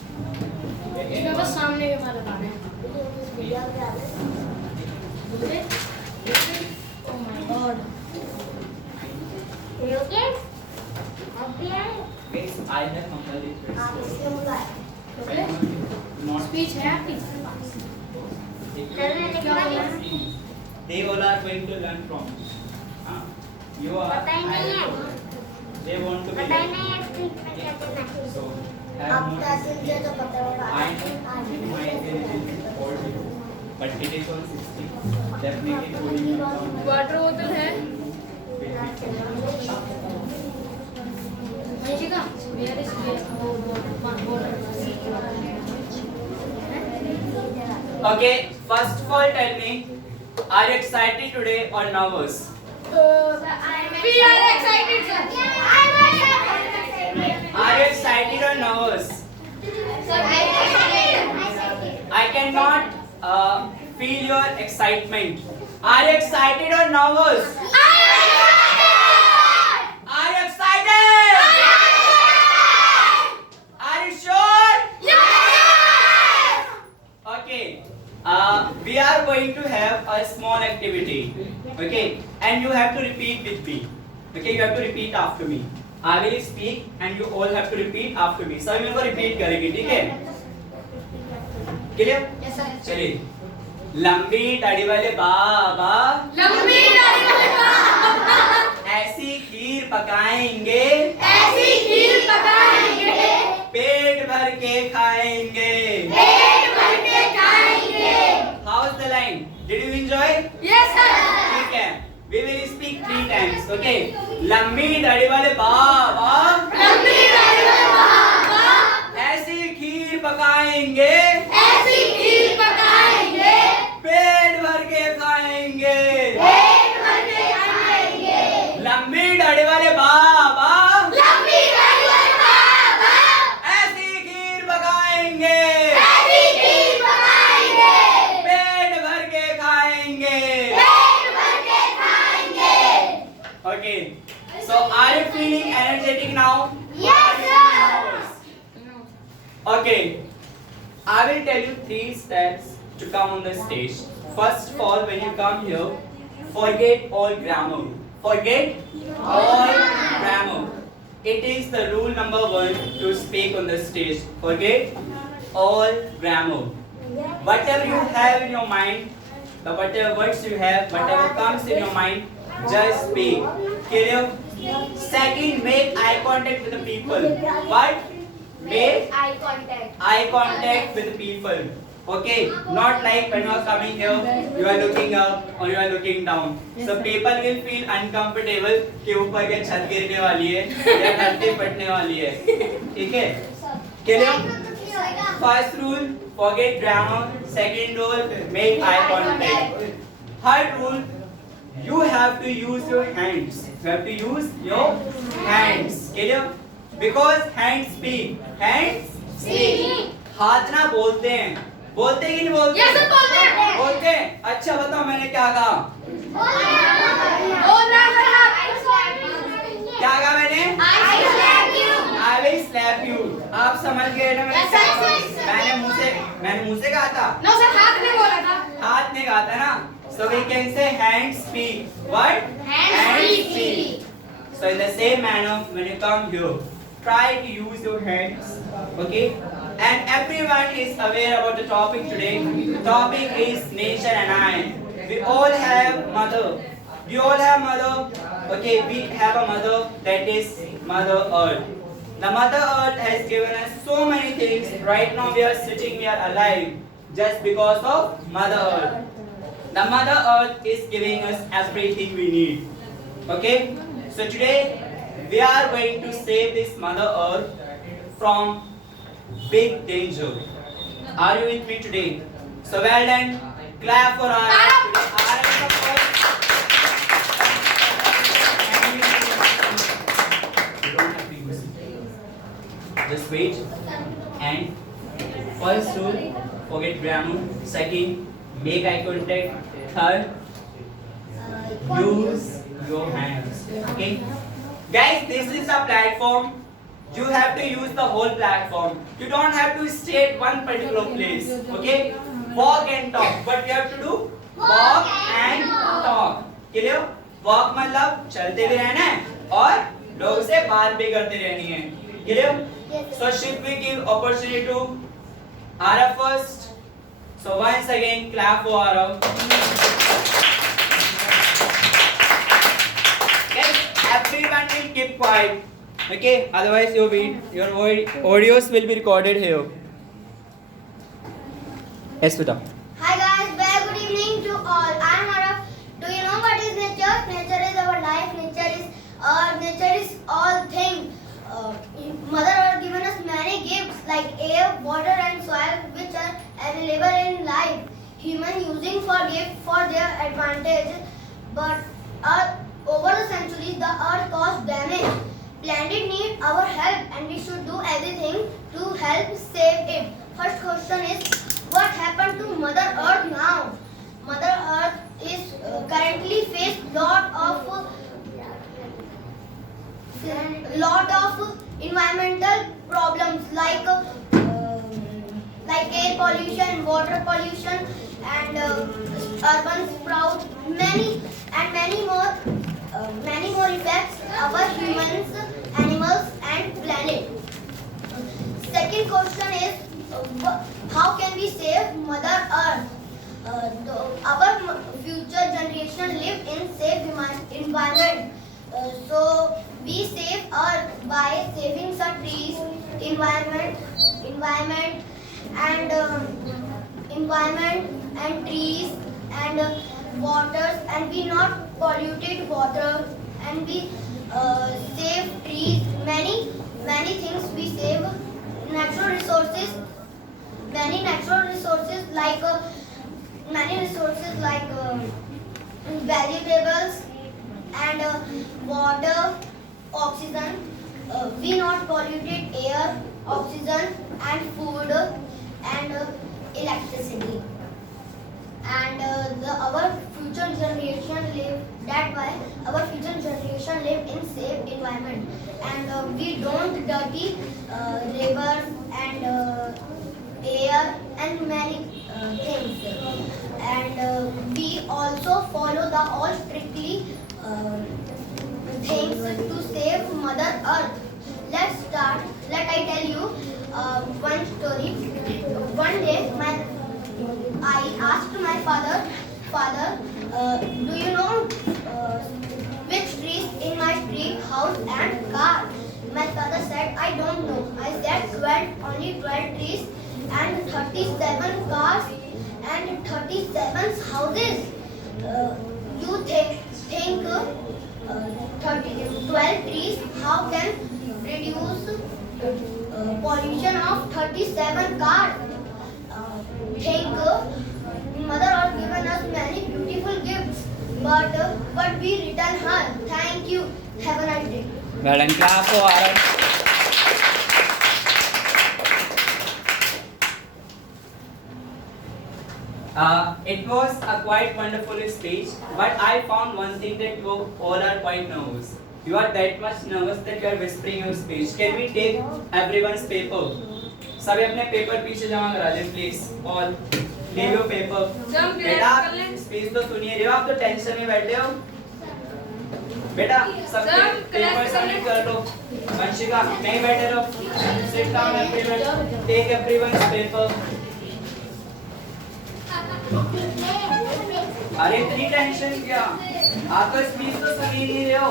इसमें बस सामने के बारे में है। Oh my God. Okay? Okay? Guys, I have completed Okay? not Speech है आपकी? क्या बोला? they all are going to learn from you are पता ही नहीं है। they want to be पता ही नहीं है स्पीच में क्या करना है। so आपका मुझे तो पता होगा। my intelligence is 40 but it is on 60 definitely coding water बोतल है? मनीषिका, where is water? okay first of all tell me are you excited today or nervous We are excited, sir. are you excited or nervous I cannot feel your excitement are you excited or nervous are you excited are you sure okay we are going to have a small activity okay and you have to repeat with me okay you have to repeat after me I will speak and you all have to repeat after me सभी मिलकर repeat करेंगे ठीक है clear Yes, sir. चलिए लंबी दाढ़ी वाले बाबा लंबी दाढ़ी वाले बाबा ऐसी खीर पकाएंगे ऐसी खीर पकाएंगे पेट भर के खाएंगे पेट भर के खाएंगे how is the line did you enjoy Yes, sir. ठीक है we will speak 3 times okay लंबी दाढ़ी वाले बाबा लंबी दाढ़ी वाले बाबा ऐसी खीर पकाएंगे ऐसी खीर पकाएंगे पेट भर के खाएंगे पेट भर के खाएंगे लंबी दाढ़ी वाले बाबा लंबी दाढ़ी वाले बाबा ऐसी खीर पकाएंगे ऐसी खीर पकाएंगे पेट भर के खाएंगे पेट भर के खाएंगे okay so are you feeling energetic now Yes, sir. okay I will tell you 3 steps to come on the stage first of all when you come here forget all grammar forget all grammar it is the rule number 1 to speak on the stage forget all grammar whatever you have in your mind the whatever words you have whatever comes in your mind just speak clear second make eye contact with the people what make Eye contact. eye contact with the people okay not like when you are coming here you are looking up or you are looking down so people will feel uncomfortable कि ऊपर के छत गिरने वाली है या धरती फटने वाली है ठीक है clear first rule forget grammar second rule make eye contact third rule you have to use your hands you have to use your hands clear because hands speak hands हाथ ना बोलते हैं बोलते कि नहीं बोलते Yes, sir, बोलते हैं। बोलते हैं अच्छा बताओ मैंने क्या कहा बोल रहा है क्या कहा मैंने I slap you. I will slap you आप समझ गए ना Yes, sir. मैंने मुंह से कहा था No, sir, हाथ ने बोला था हाथ ने कहा था ना so we can say hands speak what Hands speak. so in the same manner when you come here try to use your hands okay and everyone is aware about the topic today the topic is nature and I we all have mother okay we have a mother that is mother earth the mother earth has given us so many things right now we are sitting we are alive just because of mother earth the mother earth is giving us everything we need okay so today we are going to save this mother earth from big danger are you with me today so well done clap for our just wait and first rule forget grammar second make eye contact third use your hands. Okay, guys, this is a platform. You have to use the whole platform. You don't have to stay at one particular place. Okay, walk and talk. What you have to do? Walk and talk. Clear? Walk मतलब चलते भी रहना है और लोगों से बात भी करते रहनी है. Clear? So should we give opportunity to Arav first? So once again, clap for Arav. Guys, everyone will keep quiet. Okay, otherwise your audios will be recorded here. Yes, Vita. Hi guys, very good evening to all. I am Arav. Do you know what is nature? Nature is our life. Nature is all things. Mother Earth given us many gifts like air, water, and soil, which are available in life. Human using for gift for their advantage, but over the centuries, the Earth caused damage. Planet need our help, and we should do everything to help save it. First question is, what happened to Mother Earth now? Mother Earth is currently face lot of environmental problems like air pollution, water pollution, and urban sprout, many more effects our humans, animals, and planet. Second question is, how can we save Mother Earth? Our future generation live in safe environment. So we save Earth by saving some trees, environment and trees and waters, and we not polluted water, and we save trees. Many things we save. Natural resources. Many natural resources like vegetables and water, oxygen. We not polluted air, oxygen, and food and electricity. And our future generation live. That why our future generation live in safe environment. And we don't dirty rivers and air and many things. And we also follow the all strictly things to save Mother Earth. Let's start. Let I tell you one story. One day, I asked my father, do you know which trees in my street, house and car? My father said, I don't know. I said, only 12 trees and 37 cars and 37 houses. You think 12 trees, how can reduce pollution of 37 cars? Think Mother Earth given us many beautiful gifts, but we return her. Thank you. Have a nice day. Well done. Clap for Arav. It was a quite wonderful speech, but I found one thing that you all are quite nervous. You are that much nervous that you are whispering your speech. Can we take everyone's paper? सभी अपने paper पीछे जमा करा दें please. All leave your paper. बेटा speech तो सुनिए रहे हो, आप तो टेंशन में बैठे हो. बेटा सबके पेपर सबमिट कर लो. वंशिका नहीं बैठे रहो. Sit down everyone. Take everyone's paper. अरे इतनी टेंशन क्या? आप तो स्पीच तो सुन ही नहीं रहे हो.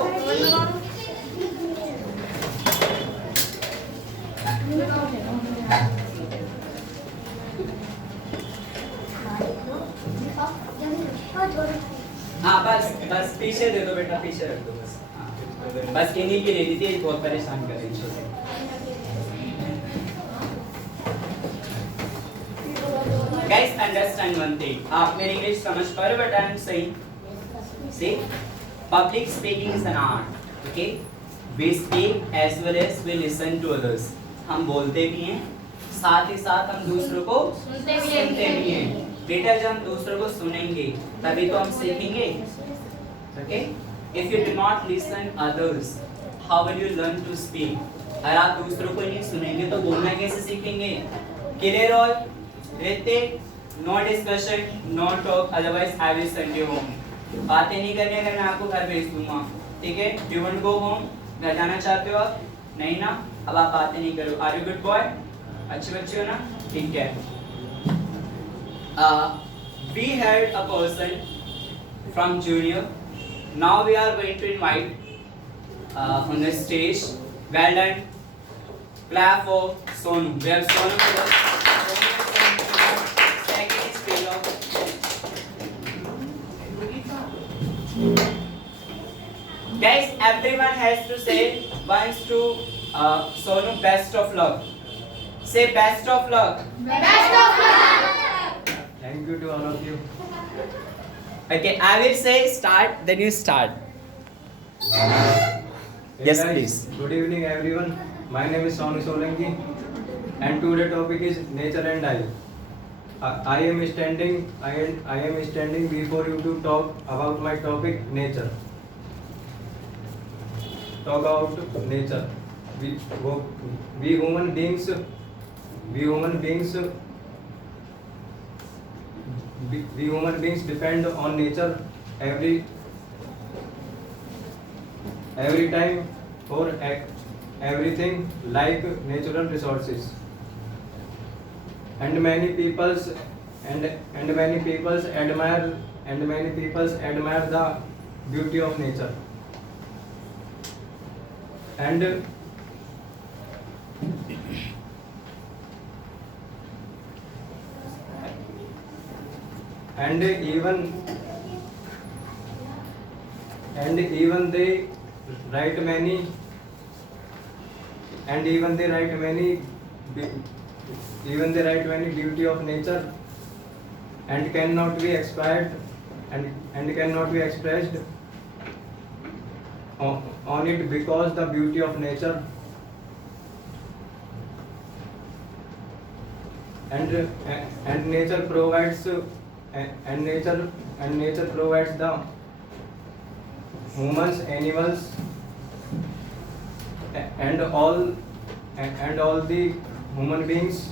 हाँ बस पीछे दे दो बेटा, पीछे रख दो बस. हाँ बस इन्हीं की लेनी थी, बहुत परेशान कर रही है. Guys, understand one thing. आप मेरी इंग्लिश समझ पा रहे हो, but I am saying, see, public speaking is an art. Okay, we speak as well as we listen to others. हम बोलते भी हैं, साथ ही साथ हम दूसरों को सुनते भी हैं. बेटा जब हम दूसरों को सुनेंगे तभी तो हम सीखेंगे. Okay, If you do not listen others, how will you learn to speak? अगर आप दूसरों को नहीं सुनेंगे तो बोलना कैसे सीखेंगे? Clear all? Ritik, no discussion, no talk. Otherwise, I will send you home. बातें नहीं करनी अगर मैं आपको घर भेज दूंगा, ठीक है? You want go home? घर जाना चाहते हो आप? नहीं ना? अब आप बातें नहीं करो. Are you good boy? अच्छे बच्चे हो ना? ठीक है. We had a person from junior. Now we are going to invite on the stage. Well done. Clap for Sonu. We have Sonu with us. Second speaker. Guys, everyone has to say once to Sonu best of luck. Say best of luck. Best of luck. Thank you to all of you. Okay, I will say start, then you start. Hey Yes, guys, please. Good evening, everyone. My name is Sonu Solanki, and today topic is nature and I. I am standing before you to talk about my topic nature. Talk about nature. We human beings depend on nature every time for everything like natural resources, and many peoples admire the beauty of nature, and even they write many beauty of nature and cannot be expired and cannot be expressed on it, because the beauty of nature and nature provides the humans, animals, and all the human beings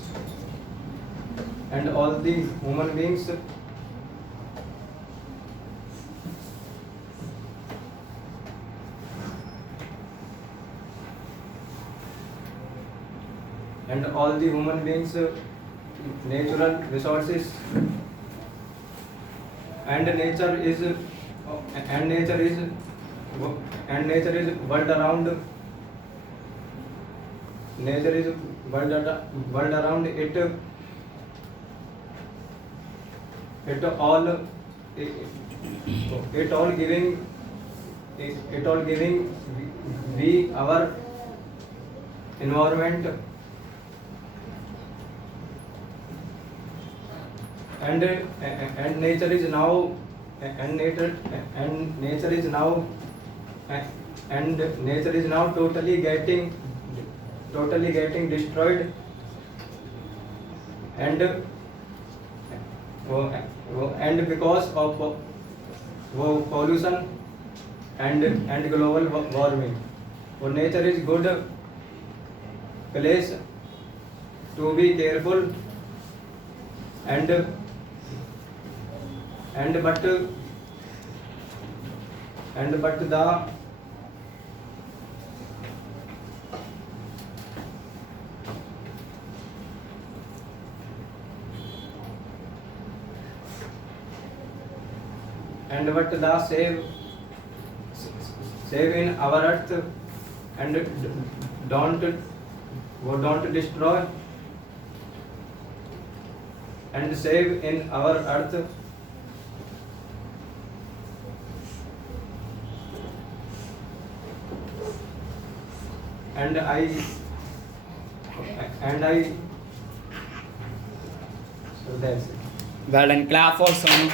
natural resources, and nature is world around it all giving we our environment, and nature is now totally getting destroyed, and because of pollution and global warming. So nature is good place to be careful, but the save in our earth, and don't destroy, and save in our earth, and I so that's it. Well done. Clap for Sonu.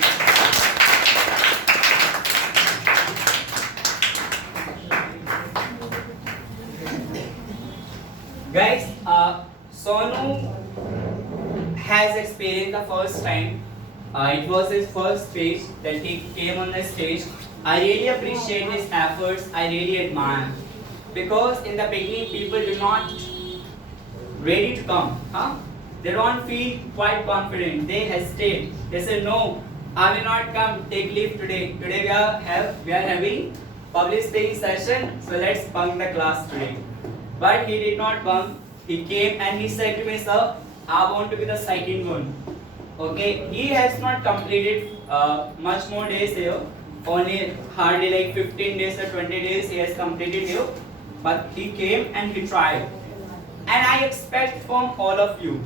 Guys, Sonu has experienced the first time. It was his first stage that he came on the stage, I really appreciate his efforts. I really admire. Because in the beginning, people do not ready to come. Huh? They don't feel quite confident. They hesitate. They say, no, I will not come. Take leave today. Today we are having public speaking session. So let's bunk the class today. But he did not bunk. He came and he said to me, sir, I want to be the second one. Okay, he has not completed much more days here. Only hardly like 15 days or 20 days he has completed here. But he came and he tried. And I expect from all of you,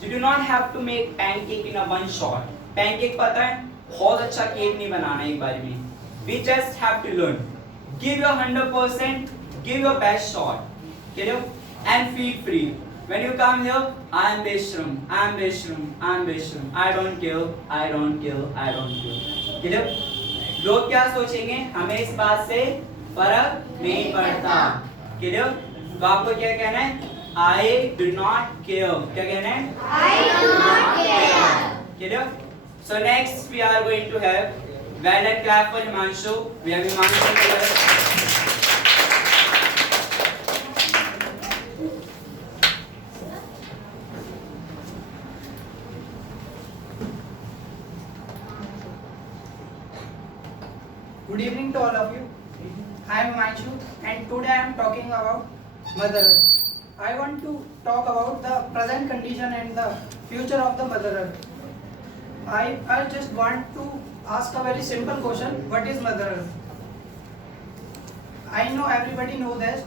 you do not have to make pancake in a one shot. Pancake पता है बहुत अच्छा cake नहीं बनाना एक बार में. We just have to learn. Give your 100%. Give your best shot. Get it? And feel free. When you come here, I am Beshram. I am Beshram. I am Beshram. I don't kill. I don't kill. I don't kill. Get it? लोग क्या सोचेंगे? हमें इस बात से फर्क नहीं पड़ता. Get it? तो आपको क्या कहना है? I do not care. क्या कहना है? I do not care. Get it? So next we are going to have well and clap for Himanshu. We have Himanshu here. Good evening to all of you. I am Himanshu and today I am talking about Mother Earth. I want to talk about the present condition and the future of the Mother Earth. I just want to ask a very simple question. What is Mother Earth? I know everybody knows that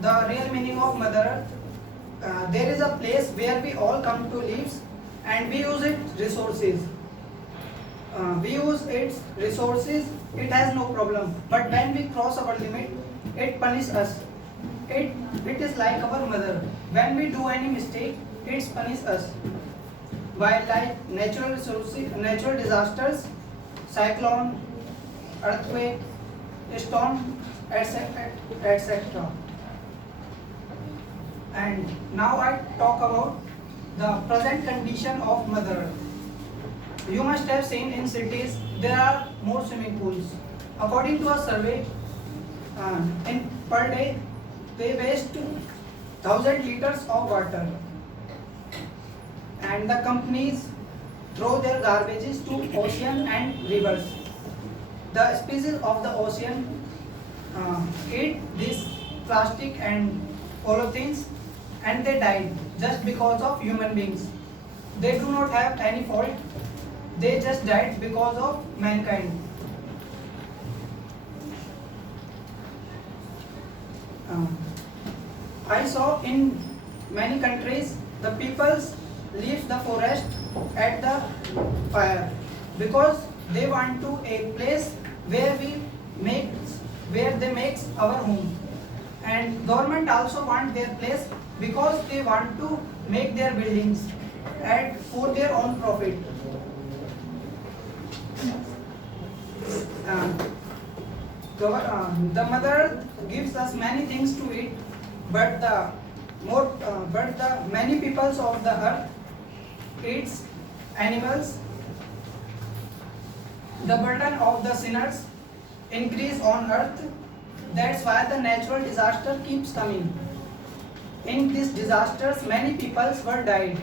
the real meaning of Mother Earth. There is a place where we all come to live and we use its resources. We use its resources, it has no problem. But when we cross our limit, it punishes us. It is like our mother. When we do any mistake, it punishes us. Wildlife, natural resources, natural disasters, cyclone, earthquake, storm, etc. And now I talk about the present condition of Mother Earth. You must have seen in cities there are more swimming pools. According to a survey, in per day they waste 1,000 liters of water, and the companies throw their garbages to ocean and rivers. The species of the ocean eat this plastic and polythenes, and they died just because of human beings. They do not have any fault. They just died because of mankind. I saw in many countries the people leave the forest at the fire because they want to a place where they make our home, and government also want their place because they want to make their buildings and for their own profit. The Mother Earth gives us many things to eat, but the many peoples of the earth eats animals. The burden of the sinners increase on earth. That's why the natural disaster keeps coming. In these disasters, many peoples were died.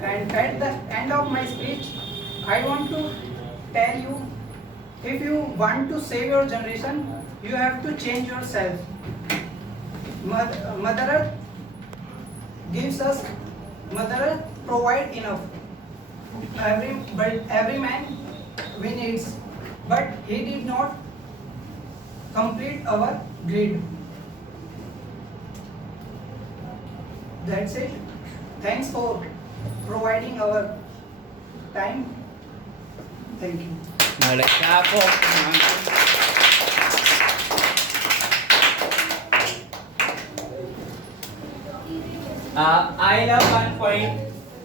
And at the end of my speech, I want to tell you, if you want to save your generation, you have to change yourself. Mother Earth gives us, Mother Earth provide enough. Every man we needs, but he did not complete our greed. That's it. Thanks for providing our time. Thank you. Now let's clap for Himanshu.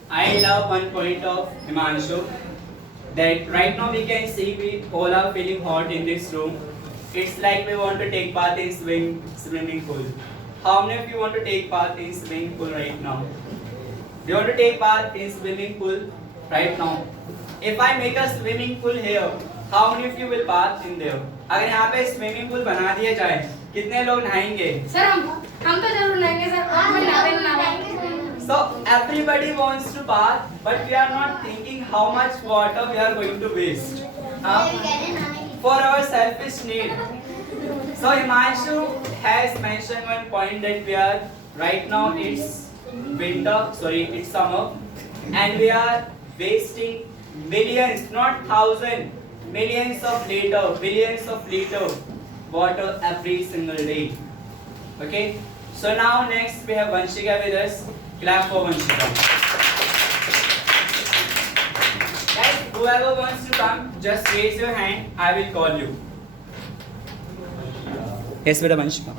I love one point of Himanshu, that right now we can see we all are feeling hot in this room. It's like we want to take part in swimming pool. How many of you want to take part in swimming pool right now? Do you want to take part in swimming pool right now? if I make a swimming pool here, how many of you will bath in there? अगर यहाँ पे swimming pool बना दिया जाए, कितने लोग नहाएंगे? Sir हम तो जरूर नहाएंगे सर, हम नहाएंगे। So everybody wants to bath, but we are not thinking how much water we are going to waste. For our selfish need. So Himanshu has mentioned one point that we are right now it's summer, and we are wasting millions, not thousand, millions of billions of liter water every single day. Okay. So now next we have Vanshika with us. Clap for Vanshika. Guys, whoever wants to come, just raise your hand. I will call you. Yes, beta Vanshika.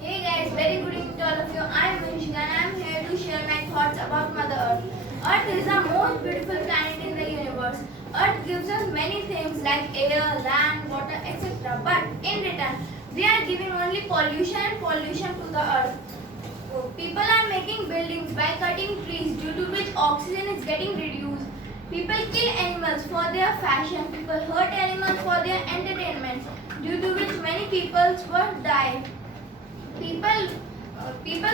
Hey guys, very good evening to all of you. I am Vanshika and I am here to share my thoughts about Mother Earth. Earth is the most beautiful planet in the universe. Earth gives us many things like air, land, water, etc. But in return, we are giving only pollution to the earth. People are making buildings by cutting trees, due to which oxygen is getting reduced. People kill animals for their fashion. People hurt animals for their entertainment, due to which many people were died. People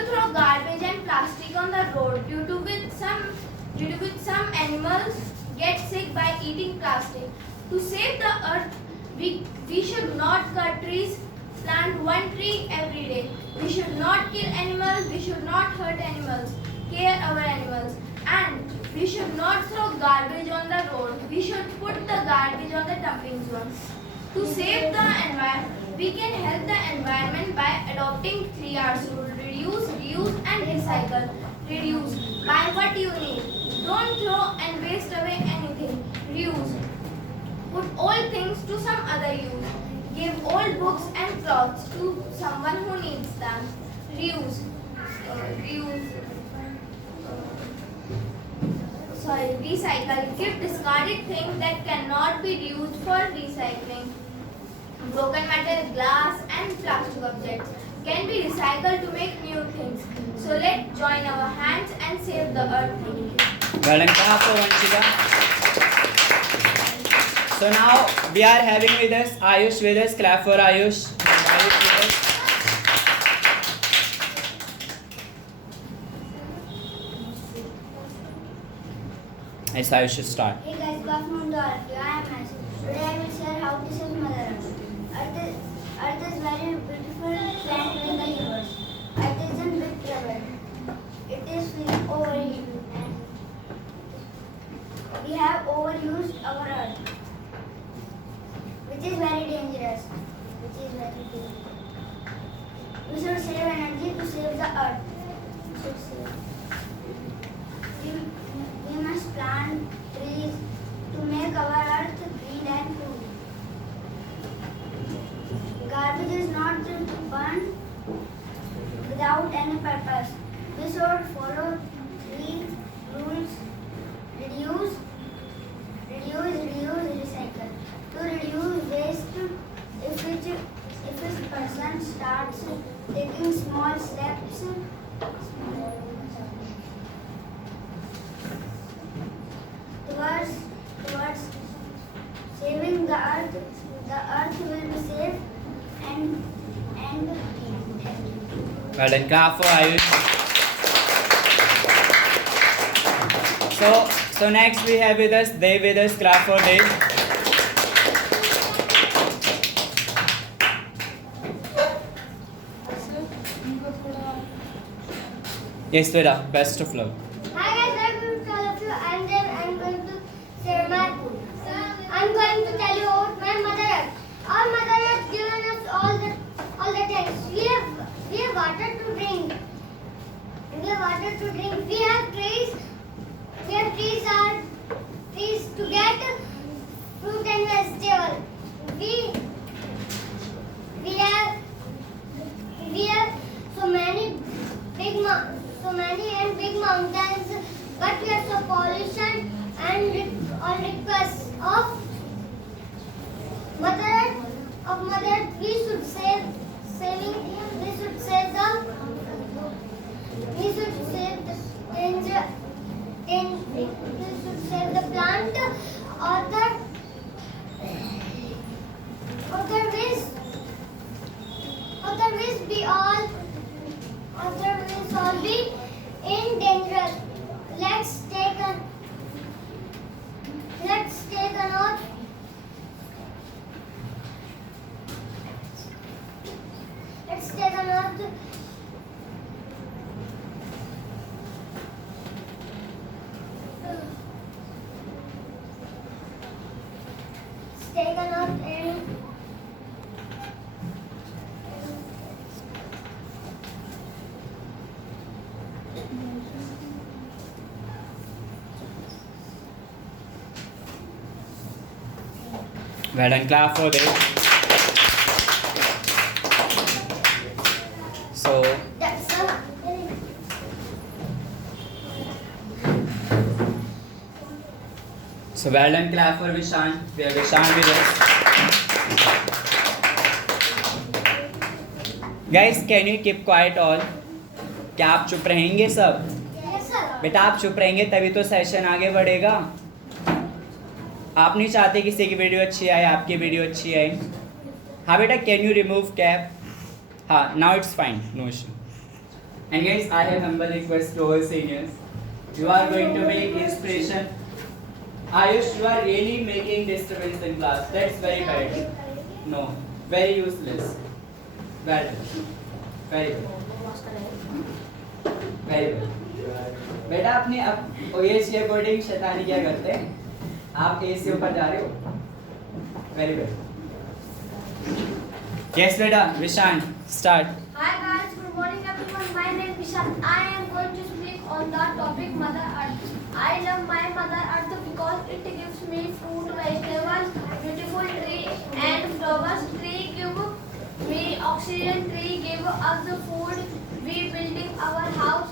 throw garbage and plastic on the road, due to which some animals get sick by eating plastic. To save the earth, we should not cut trees. Plant one tree every day. We should not kill animals. We should not hurt animals. Care our animals. And we should not throw garbage on the road. We should put the garbage on the dumping zone. To save the environment, we can help the environment by adopting 3R's rule: reduce, reuse, and recycle. Reduce. Buy what you need. Don't throw and waste away anything. Reuse. Put all things to some other use. Give old books and clothes to someone who needs them. Reuse. Recycle. Give discarded things that cannot be reused for recycling. Broken metal, glass, and plastic objects can be recycled to make new things. So let's join our hands and save the earth. Thank you. Well done, clap for Vanshika. So now we are having with us Ayush with us. Clap for Ayush. Ayush with us. Yes, Ayush should start. Hey guys, good afternoon to all of you. I am Ash. Today I will share how to save Mother Earth. Earth is very beautiful planet in the universe. Earth is in big trouble. It is feeling overheated and we have overused our Earth, which is very dangerous. We should save energy to save the Earth. We must plant trees to make our earth green and cool. Garbage is not burned without any purpose. We should follow 3 rules: reduce, reuse, recycle. To reduce waste, if a person starts taking small steps towards saving the earth will be safe and clean. Well done, clap for Ayush. So next we have with us Dev with us. Clap for Dev. Yes, Veda. Best of luck. Hi guys, welcome to all of you. I'm Dev. I'm going to tell you about my Mother Earth. Our Mother Earth given us all the things. We have water to drink. We have trees. Trees to get fruit and vegetable. We have so many big mountains, but we are so pollution and on request of Mother Earth, we should save the plant Otherwise we all be in danger. Let's take a note. Let's take a note. Take a note and Well done, clap for this. So, that's well done, clap for Vishant. We have Vishant with us. Guys, can you keep quiet all? क्या आप चुप रहेंगे सब? yes sir. बेटा आप चुप रहेंगे तभी तो सेशन आगे बढ़ेगा. आप नहीं चाहते किसी की वीडियो अच्छी आए, आपकी वीडियो अच्छी आए. हाँ बेटा, कैन यू रिमूव कैप? हाँ, now it's fine, no issue. And guys, I have humble request to all seniors. You are going to make inspiration. Ayush, you are really making disturbance in class. That's very bad. No, very useless. Bad. Very bad. Very bad. बेटा अपने अब OH के according शैतानी क्या करते हैं? आप A से ऊपर जा रहे हो? Very bad. Yes बेटा, Vishant, start. Hi guys, good morning everyone. My name is Vishant. I am going to speak on the topic Mother Earth. I love my Mother Earth because it gives me fruit, vegetables, beautiful tree and flowers. Tree give me oxygen. Tree give us food. We building our house.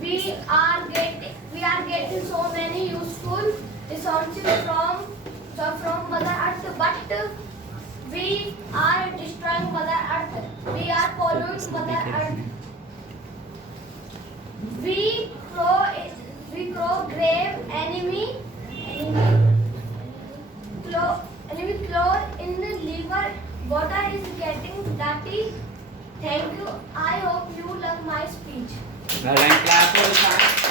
We are getting so many useful resources from Mother Earth, but we are destroying Mother Earth. We are polluting Mother Earth. We grow grave enemy chlor in the liver. Water is getting dirty. Thank you. I hope you love my speech. Well done, clap for Vishant.